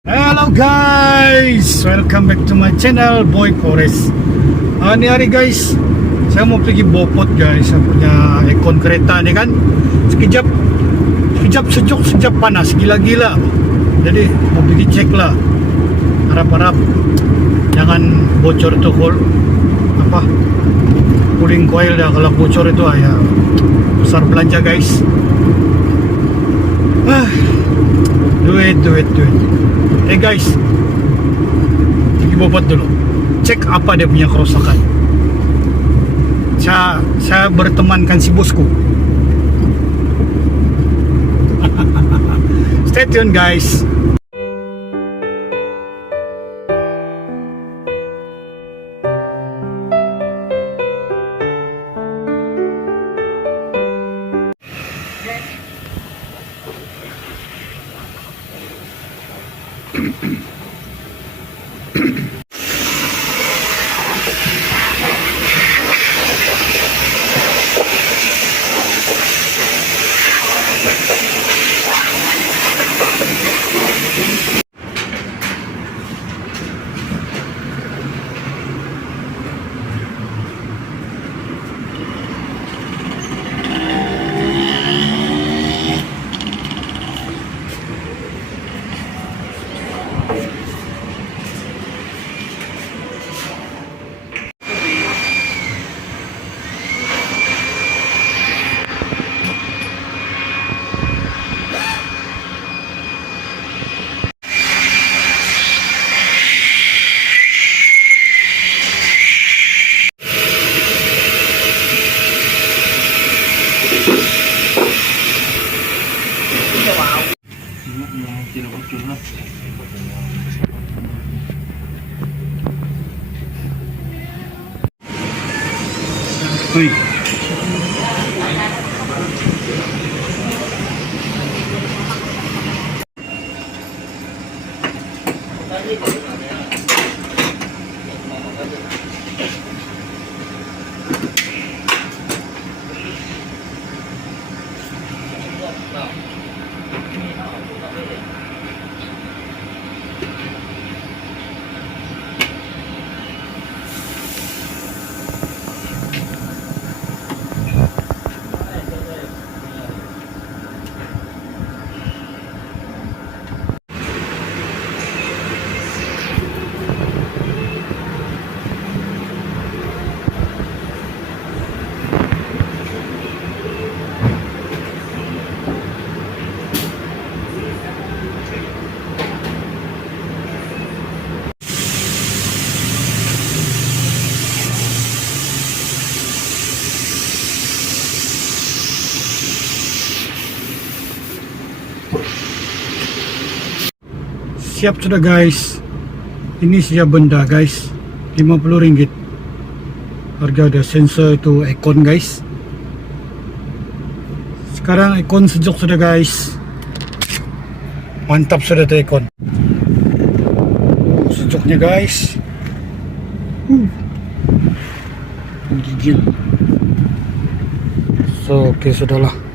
Hello guys! Welcome back to my channel, BoyForest. Ni hari guys, saya mau pergi Beaufort guys. Saya punya aircond kereta ni kan. Sekejap sejuk, sekejap panas, gila-gila. Jadi mau pergi cek lah. Harap-harap jangan bocor tuh cooling coil dah. Kalau bocor itu ya besar belanja guys. Duit. Guys, pergi Beaufort dulu, cek apa dia punya kerusakan. Saya bertemankan si bosku. Stay tune guys. Uy. Siap sudah guys. Ini saja benda guys, RM50. Harga ada sensor itu aircond guys. Sekarang aircond sejuk sudah guys. Mantap sudah itu aircond. Sejuknya guys. Gigil. So oke, sudahlah.